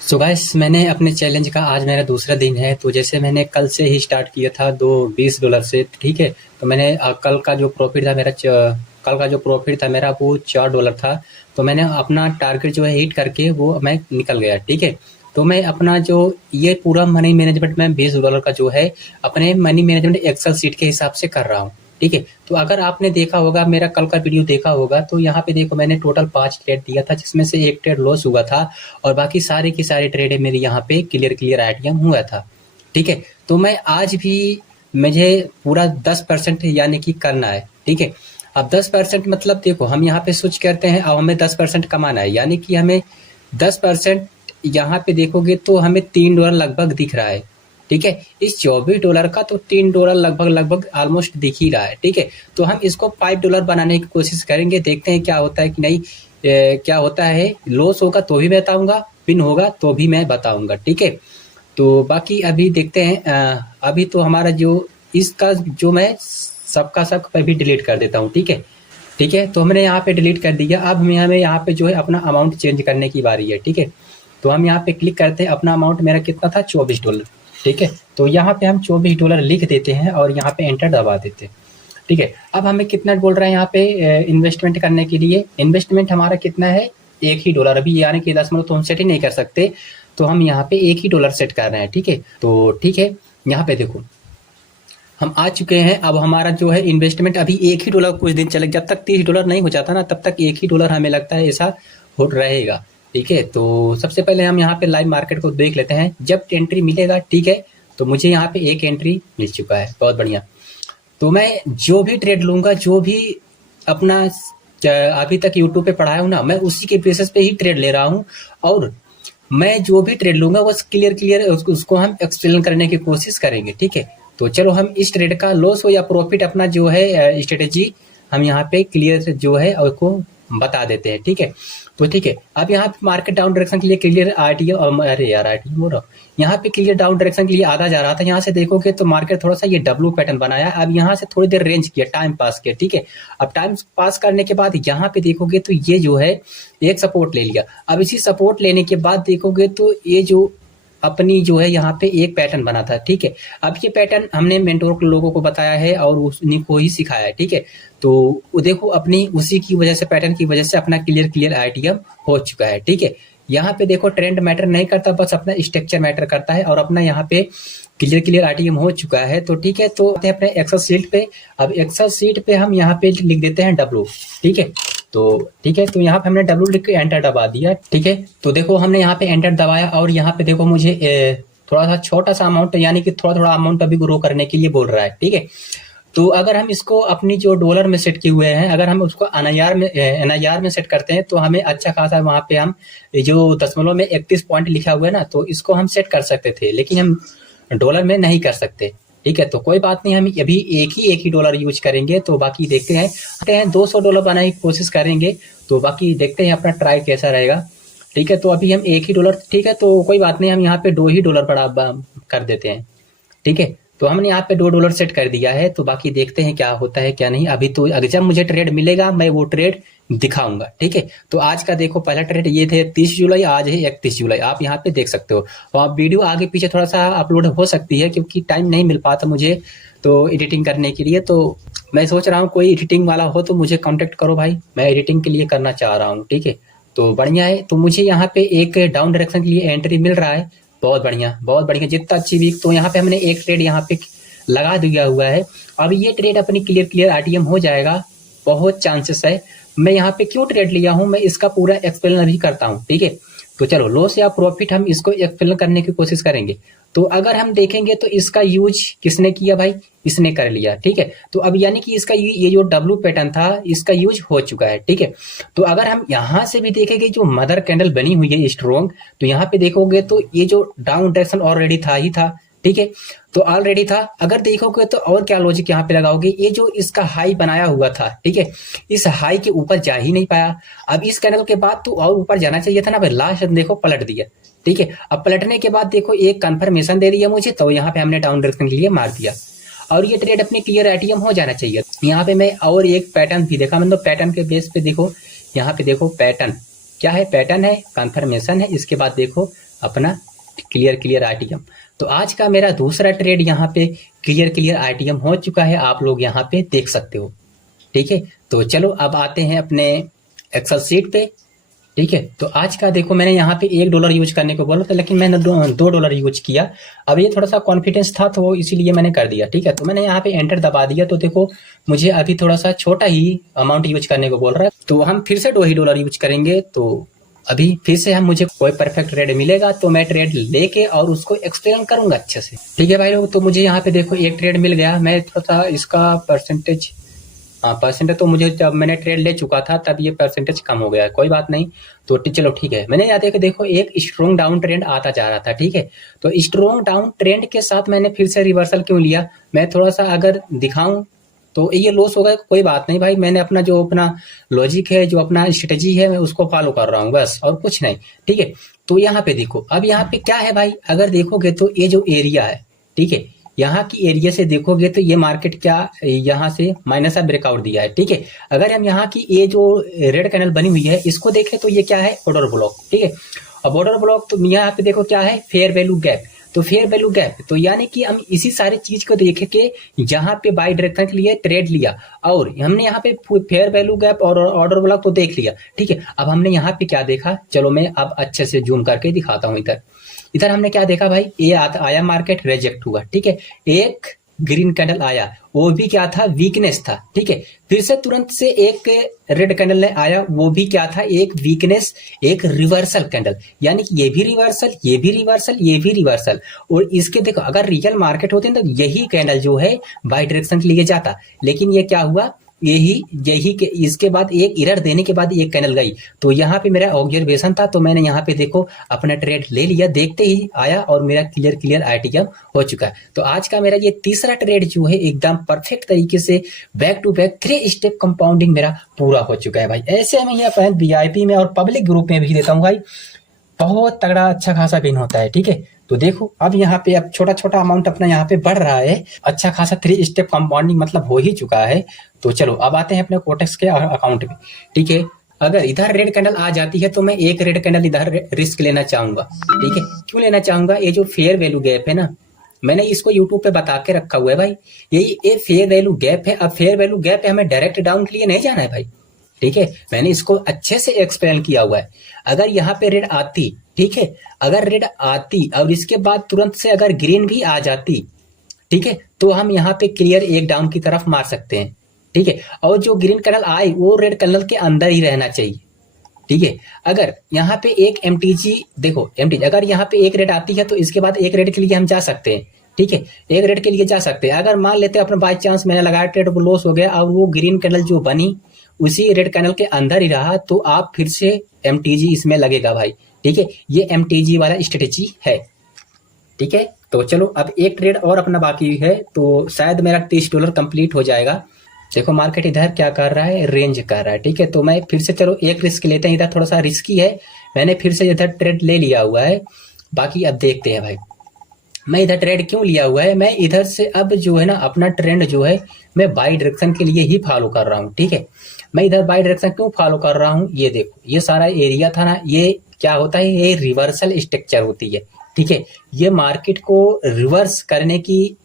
So guys, मैंने अपने challenge का आज मेरा दूसरा दिन है। तो जैसे मैंने कल से ही स्टार्ट किया था दो $20 से, ठीक है। तो मैंने कल का जो प्रॉफिट था मेरा वो $4 था। तो मैंने अपना टारगेट जो है हिट करके वो मैं निकल गया, ठीक है। तो मैं अपना जो ये पूरा मनी मैनेजमेंट मैं $20 का जो है अपने मनी मैनेजमेंट एक्सेल सीट के हिसाब से कर रहा हूँ, ठीक है। तो अगर आपने देखा होगा, मेरा कल का वीडियो देखा होगा, तो यहाँ पे देखो मैंने टोटल 5 ट्रेड दिया था, जिसमें से एक ट्रेड लॉस हुआ था और बाकी सारे की सारी ट्रेड मेरी यहाँ पे क्लियर आइटम हुआ था, ठीक है। तो मैं आज भी मुझे पूरा 10% यानी कि करना है, ठीक है। अब 10% मतलब देखो हम यहाँ पे स्विच करते हैं, अब हमें 10% कमाना है, यानी कि हमें 10% यहाँ पे देखोगे तो हमें $3 लगभग दिख रहा है, ठीक है। इस $24 का तो $3 लगभग ऑलमोस्ट दिख ही रहा है, ठीक है। तो हम इसको $5 बनाने की कोशिश करेंगे, देखते हैं क्या होता है कि नहीं। क्या होता है, लॉस होगा तो भी बताऊंगा, विन होगा तो भी मैं बताऊंगा, ठीक है। तो बाकी अभी देखते हैं। अभी तो हमारा जो इसका जो मैं सबका सब पे भी डिलीट कर देता हूँ, ठीक है। ठीक है, तो हमने यहाँ पे डिलीट कर दिया। अब हमें यहाँ पे जो है अपना अमाउंट चेंज करने की बारी है, ठीक है। तो हम यहाँ पे क्लिक करते हैं। अपना अमाउंट मेरा कितना था, $24, ठीक है। तो यहाँ पे हम $24 लिख देते हैं और यहाँ पे एंटर दबा देते हैं, ठीक है। अब हमें कितना बोल रहा है यहाँ पे इन्वेस्टमेंट करने के लिए। इन्वेस्टमेंट हमारा कितना है, $1 अभी, यानी कि 10 तो हम सेट ही नहीं कर सकते। तो हम यहाँ पे $1 सेट कर रहे हैं, ठीक है। तो ठीक है, यहाँ पे देखो हम आ चुके हैं। अब हमारा जो है इन्वेस्टमेंट अभी $1 कुछ दिन चले, जब तक $30 नहीं हो जाता ना तब तक $1 हमें लगता है ऐसा हो रहेगा, ठीक है। तो सबसे पहले हम यहाँ पे लाइव मार्केट को देख लेते हैं। जब एंट्री मिलेगा, ठीक है। तो मुझे यहाँ पे एक एंट्री मिल चुका है, बहुत बढ़िया। तो मैं जो भी ट्रेड लूंगा, जो भी अपना अभी तक यूट्यूब पे पढ़ाया हूँ ना, मैं उसी के बेसिस पे ही ट्रेड ले रहा हूँ। और मैं जो भी ट्रेड लूंगा वो क्लियर उसको हम एक्सप्लेन करने की कोशिश करेंगे, ठीक है। तो चलो हम इस ट्रेड का लॉस हो या प्रॉफिट अपना जो है स्ट्रेटेजी हम यहाँ पे क्लियर जो है उसको बता देते हैं, ठीक है। तो ठीक है, अब यहाँ पे मार्केट डाउन डायरेक्शन के लिए क्लियर आरटीओ, अरे यार आरटीओ बोल रहा हूँ, यहाँ पे क्लियर डाउन डायरेक्शन के लिए आधा जा रहा था। यहाँ से देखोगे तो मार्केट थोड़ा सा ये डब्लू पैटर्न बनाया। अब यहाँ से थोड़ी देर रेंज किया, टाइम पास किया, ठीक है। अब टाइम पास करने के बाद यहाँ पे देखोगे तो ये जो है एक सपोर्ट ले लिया। अब इसी सपोर्ट लेने के बाद देखोगे तो ये जो अपनी जो है यहाँ पे एक पैटर्न बना था, ठीक है। अब ये पैटर्न हमने मेंटोर लोगों को बताया है और उन्हीं को ही सिखाया है, ठीक है। तो देखो अपनी उसी की वजह से, पैटर्न की वजह से अपना क्लियर आइडिया हो चुका है, ठीक है। यहाँ पे देखो ट्रेंड मैटर नहीं करता, बस अपना स्ट्रक्चर मैटर करता है और अपना यहाँ पे क्लियर आरटीएम हो चुका है। तो ठीक है, तो आते हैं अपने एक्सेल सीट पे। अब एक्सेल सीट पे हम यहाँ पे लिख देते हैं डब्लू, ठीक है। तो ठीक है, तो यहाँ पे हमने डब्लू लिख के एंटर दबा दिया, ठीक है। तो देखो हमने यहाँ पे एंटर दबाया और यहाँ पे देखो मुझे थोड़ा सा छोटा सा अमाउंट, यानी कि थोड़ा अमाउंट अभी ग्रो करने के लिए बोल रहा है, ठीक है। तो अगर हम इसको अपनी जो डॉलर में सेट किए हुए हैं, अगर हम उसको एनआईआर में सेट करते हैं तो हमें अच्छा खासा वहां पे हम जो दशमलव में 31 पॉइंट लिखा हुआ है ना, तो इसको हम सेट कर सकते थे, लेकिन हम डॉलर में नहीं कर सकते, ठीक है। तो कोई बात नहीं, हम अभी एक ही डॉलर यूज करेंगे। तो बाकी देखते हैं $200 बनाने की कोशिश करेंगे। तो बाकी देखते हैं अपना ट्राई कैसा रहेगा, ठीक है। तो अभी हम $1, ठीक है। तो कोई बात नहीं, हम यहाँ पे $2 बढ़ा कर देते हैं, ठीक है। तो हमने यहाँ पे $2 सेट कर दिया है। तो बाकी देखते हैं क्या होता है क्या नहीं। अभी तो जब मुझे ट्रेड मिलेगा मैं वो ट्रेड दिखाऊंगा, ठीक है। तो आज का देखो पहला ट्रेड ये थे 30 जुलाई, आज है 31 जुलाई, आप यहाँ पे देख सकते हो। और वीडियो आगे पीछे थोड़ा सा अपलोड हो सकती है क्योंकि टाइम नहीं मिल पाता मुझे तो एडिटिंग करने के लिए। तो मैं सोच रहा हूँ कोई एडिटिंग वाला हो तो मुझे कॉन्टेक्ट करो भाई, मैं एडिटिंग के लिए करना चाह रहा हूँ, ठीक है। तो बढ़िया है। तो मुझे यहाँ पे एक डाउन डायरेक्शन के लिए एंट्री मिल रहा है, बहुत बढ़िया, जितना अच्छी वीक। तो यहाँ पे हमने एक ट्रेड यहाँ पे लगा दिया हुआ है। अब ये ट्रेड अपनी क्लियर आरटीएम हो जाएगा, बहुत चांसेस है। मैं यहाँ पे क्यों ट्रेड लिया हूँ मैं इसका पूरा एक्सप्लेन अभी करता हूँ, ठीक है। तो चलो लॉस या प्रॉफिट हम इसको एक्सप्लेन करने की कोशिश करेंगे। तो अगर हम देखेंगे तो इसका यूज किसने किया भाई, इसने कर लिया, ठीक है। तो अब यानी कि इसका ये जो डब्लू पैटर्न था इसका यूज हो चुका है, ठीक है। तो अगर हम यहाँ से भी देखेंगे जो मदर कैंडल बनी हुई है स्ट्रॉन्ग, तो यहाँ पे देखोगे तो ये जो डाउन डायरेक्शन ऑलरेडी था ही था, ठीक है। तो ऑलरेडी था। अगर देखोगे तो और क्या लॉजिक यहाँ पे लगाओगे, ये जो इसका हाई बनाया हुआ था, ठीक है, इस हाई के ऊपर जा ही नहीं पाया। अब इस कैंडल के बाद तो और ऊपर जाना चाहिए था ना भाई, लास्ट देखो पलट दिया, ठीक है। अब पलटने के बाद देखो एक कंफर्मेशन दे दिया मुझे, तो यहाँ पे हमने डाउन डायरेक्शन के लिए मार दिया और ये ट्रेड अपने क्लियर आरटीएम हो जाना चाहिए। यहाँ पे मैं और एक पैटर्न भी देखा, मतलब पैटर्न के बेस पे देखो, यहाँ पे देखो पैटर्न, क्या है, पैटर्न है, कंफर्मेशन है, इसके बाद देखो अपना क्लियर आरटीएम। तो आज का मेरा दूसरा ट्रेड यहाँ पे क्लियर आरटीएम हो चुका है, आप लोग यहाँ पे देख सकते हो। ठीक है, तो चलो अब आते हैं अपने एक्सेल सीट पे। ठीक है, तो आज का देखो मैंने यहाँ पे $1 यूज करने को बोला था, लेकिन मैंने $2 यूज किया। अब ये थोड़ा सा कॉन्फिडेंस था तो इसीलिए मैंने कर दिया। ठीक है, तो मैंने यहाँ पे एंटर दबा दिया। तो देखो मुझे अभी थोड़ा सा छोटा ही अमाउंट यूज करने को बोल रहा है, तो हम फिर से $2 यूज करेंगे। तो अभी फिर से मुझे कोई परफेक्ट ट्रेड मिलेगा तो मैं ट्रेड लेके और उसको एक्सप्लेन करूंगा अच्छे से। ठीक है भाई लोग, तो मुझे यहाँ पे देखो एक ट्रेड मिल गया। मैं थोड़ा सा इसका परसेंटेज तो मुझे जब मैंने ट्रेड ले चुका था तब ये परसेंटेज कम हो गया है, कोई बात नहीं। तो चलो ठीक है, मैंने यहाँ देखो एक स्ट्रॉन्ग डाउन ट्रेंड आता जा रहा था। ठीक है, तो स्ट्रॉन्ग डाउन ट्रेंड के साथ मैंने फिर से रिवर्सल क्यों लिया, मैं थोड़ा सा अगर दिखाऊं तो ये लॉस होगा, कोई बात नहीं भाई। मैंने अपना जो अपना लॉजिक है, जो अपना स्ट्रेटेजी है, मैं उसको फॉलो कर रहा हूँ बस, और कुछ नहीं। ठीक है, तो यहाँ पे देखो, अब यहाँ पे क्या है भाई, अगर देखोगे तो ये जो एरिया है, ठीक है, यहाँ की एरिया से देखोगे तो ये मार्केट क्या यहाँ से माइनस का ब्रेकआउट दिया है। ठीक है, अगर हम यहाँ की ये जो रेड कैनल बनी हुई है इसको देखें तो ये क्या है, ऑर्डर ब्लॉक। ठीक है, अब ऑर्डर ब्लॉक तो यहाँ पे देखो क्या है, फेयर वैल्यू गैप। तो फेयर वैल्यू गैप, तो यानी कि हम इसी सारी चीज को देखे के यहाँ पे बाई डायरेक्शन के लिए ट्रेड लिया, और हमने यहाँ पे फेयर वैल्यू गैप और ऑर्डर ब्लॉक तो देख लिया। ठीक है, अब हमने यहाँ पे क्या देखा, चलो मैं अब अच्छे से जूम करके दिखाता हूँ। इधर हमने क्या देखा भाई, ये आया मार्केट रिजेक्ट हुआ। ठीक है, एक ग्रीन कैंडल आया, वो भी क्या था, वीकनेस था। ठीक है, फिर से तुरंत से एक रेड कैंडल आया, वो भी क्या था, एक वीकनेस, एक रिवर्सल कैंडल, यानी कि ये भी रिवर्सल, ये भी रिवर्सल, ये भी रिवर्सल। और इसके देखो अगर रियल मार्केट होते तो यही कैंडल जो है बाई डायरेक्शन के लिए जाता, लेकिन ये क्या हुआ, यही के इसके बाद एक एरर देने के बाद एक कैंडल गई। तो यहाँ पे मेरा ऑब्जर्वेशन था, तो मैंने यहाँ पे देखो अपना ट्रेड ले लिया, देखते ही आया और मेरा क्लियर आरटीएम हो चुका है। तो आज का मेरा ये तीसरा ट्रेड जो है एकदम परफेक्ट तरीके से back to back 3 step compounding मेरा पूरा हो चुका है भाई। ऐसे में ही VIP में और पब्लिक ग्रुप में भी देता हूँ भाई, बहुत तगड़ा अच्छा खासा विन होता है। ठीक है, तो देखो अब यहाँ पे अब छोटा छोटा अमाउंट अपना यहाँ पे बढ़ रहा है, अच्छा खासा 3 स्टेप कंपाउंडिंग मतलब हो ही चुका है। तो चलो अब आते हैं अपने कोटेक्स के अकाउंट में। ठीक है, अगर इधर रेड कैंडल आ जाती है तो मैं एक रेड कैंडल इधर रिस्क लेना चाहूंगा। ठीक है, क्यों लेना चाहूंगा, ये जो फेयर वैल्यू गैप है ना, मैंने इसको यूट्यूब पे बता के रखा हुआ है भाई, ये फेयर वैल्यू गैप है। अब फेयर वैल्यू गैप है, हमें डायरेक्ट डाउन के लिए नहीं जाना है भाई। ठीक है, मैंने इसको अच्छे से एक्सप्लेन किया हुआ है। अगर यहाँ पे रेड आती, ठीक है, अगर रेड आती और इसके बाद तुरंत से अगर ग्रीन भी आ जाती, ठीक है, तो हम यहाँ पे क्लियर एक डाउन की तरफ मार सकते हैं। ठीक है, और जो ग्रीन कैंडल आए वो रेड कैंडल के अंदर ही रहना चाहिए। ठीक है, अगर यहाँ पे एक MTG देखो, MTG अगर यहाँ पे एक रेड आती है तो इसके बाद एक रेड के लिए हम जा सकते हैं। ठीक है, एक रेड के लिए जा सकते हैं। अगर मान लेते हैं अपना बाई चांस मैंने लगाया ट्रेड, वो लॉस हो गया और वो ग्रीन कैंडल जो बनी उसी रेड कैंडल के अंदर ही रहा, तो आप फिर से MTG इसमें लगेगा भाई। ठीक है, ये MTG वाला स्ट्रेटेजी है। ठीक है, तो चलो अब एक ट्रेड और अपना बाकी है, तो शायद मेरा $30 कंप्लीट हो जाएगा। देखो मार्केट इधर क्या कर रहा है, रेंज कर रहा है। ठीक है, तो मैं फिर से चलो एक रिस्क लेते हैं, इधर थोड़ा सा रिस्की है, मैंने फिर से इधर ट्रेड ले लिया हुआ है। बाकी अब देखते हैं भाई, मैं इधर ट्रेड क्यों लिया हुआ है, मैं इधर से अब जो है ना अपना ट्रेंड जो है मैं बाई डायरेक्शन के लिए ही फॉलो कर रहा हूँ। ठीक है, मैं इधर बाई डायरेक्शन क्यों फॉलो कर रहा हूँ, ये देखो ये सारा एरिया था ना, ये क्या होता है, ये रिवर्सल स्ट्रक्चर होती है। ठीक है, ये मार्केट को रिवर्स करने की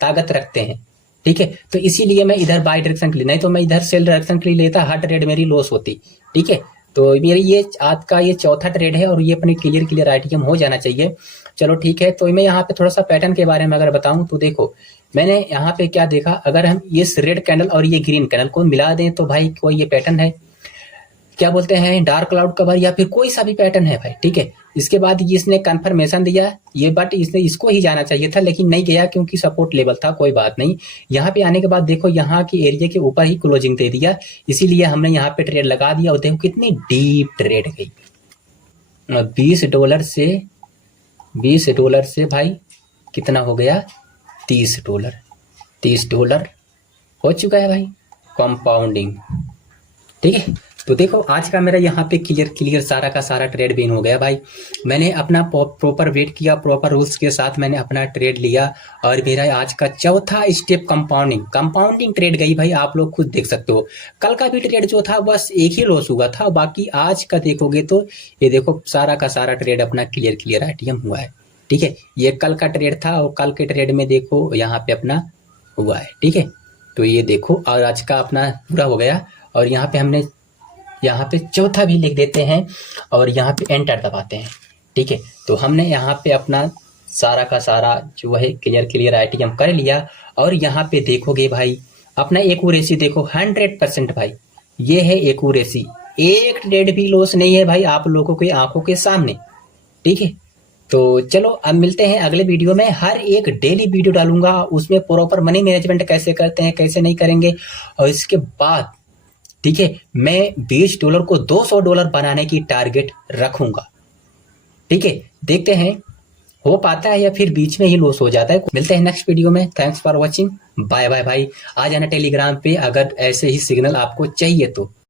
ताकत रखते हैं। ठीक है, तो इसीलिए मैं इधर बाई डायरेक्शन के लिए, नहीं तो मैं इधर सेल डायरेक्शन के लिए लेता, हर ट्रेड मेरी लॉस होती। ठीक है, तो मेरी ये आज का ये चौथा ट्रेड है और ये अपनी क्लियर आरटीएम हो जाना चाहिए। चलो ठीक है, तो मैं यहाँ पे थोड़ा सा पैटर्न के बारे में अगर बताऊं तो देखो मैंने यहाँ पे क्या देखा, अगर हम ये रेड कैंडल और ये ग्रीन कैंडल को मिला दें तो भाई कोई ये पैटर्न है, क्या बोलते हैं, डार्क क्लाउड कवर या फिर कोई सा भी पैटर्न है भाई। ठीक है, इसके बाद इसने कंफर्मेशन दिया ये, बट इसने इसको ही जाना चाहिए था लेकिन नहीं गया क्योंकि सपोर्ट लेवल था, कोई बात नहीं। यहाँ पे आने के बाद देखो यहाँ की एरिया के ऊपर ही क्लोजिंग दे दिया, इसीलिए हमने यहाँ पे ट्रेड लगा दिया। और देखो कितनी डीप ट्रेड गई, $20 से भाई कितना हो गया, $30 हो चुका है भाई कंपाउंडिंग। ठीक है, तो देखो आज का मेरा यहाँ पे क्लियर सारा का सारा ट्रेड विन हो गया भाई। मैंने अपना प्रॉपर वेट किया, प्रॉपर रूल्स के साथ मैंने अपना ट्रेड लिया और मेरा आज का चौथा स्टेप कंपाउंडिंग ट्रेड गई भाई। आप लोग खुद देख सकते हो। कल का भी ट्रेड जो था बस एक ही लॉस हुआ था, बाकी आज का देखोगे तो ये देखो सारा का सारा ट्रेड अपना क्लियर आईटीएम हुआ है। ठीक है, ये कल का ट्रेड था और कल के ट्रेड में देखो यहाँ पे अपना हुआ है। ठीक है, तो ये देखो और आज का अपना पूरा हो गया और यहाँ पे हमने यहाँ पे चौथा भी लिख देते हैं और यहाँ पे एंटर दबाते हैं। ठीक है, तो हमने यहाँ पे अपना सारा का सारा जो है क्लियर आईटीएम कर लिया और यहाँ पे देखोगे भाई अपना एक्यूरेसी देखो 100% भाई। ये है एक्यूरेसी, एक ट्रेड भी लॉस नहीं है भाई आप लोगों की आंखों के सामने। ठीक है, तो चलो अब मिलते हैं अगले वीडियो में। हर एक डेली वीडियो डालूंगा, उसमें प्रॉपर मनी मैनेजमेंट कैसे करते हैं कैसे नहीं करेंगे, और इसके बाद ठीक है मैं $20 को $200 बनाने की टारगेट रखूंगा। ठीक है, देखते हैं हो पाता है या फिर बीच में ही लॉस हो जाता है। मिलते हैं नेक्स्ट वीडियो में। Thanks for watching, bye bye भाई। आ जाना टेलीग्राम पे अगर ऐसे ही सिग्नल आपको चाहिए तो।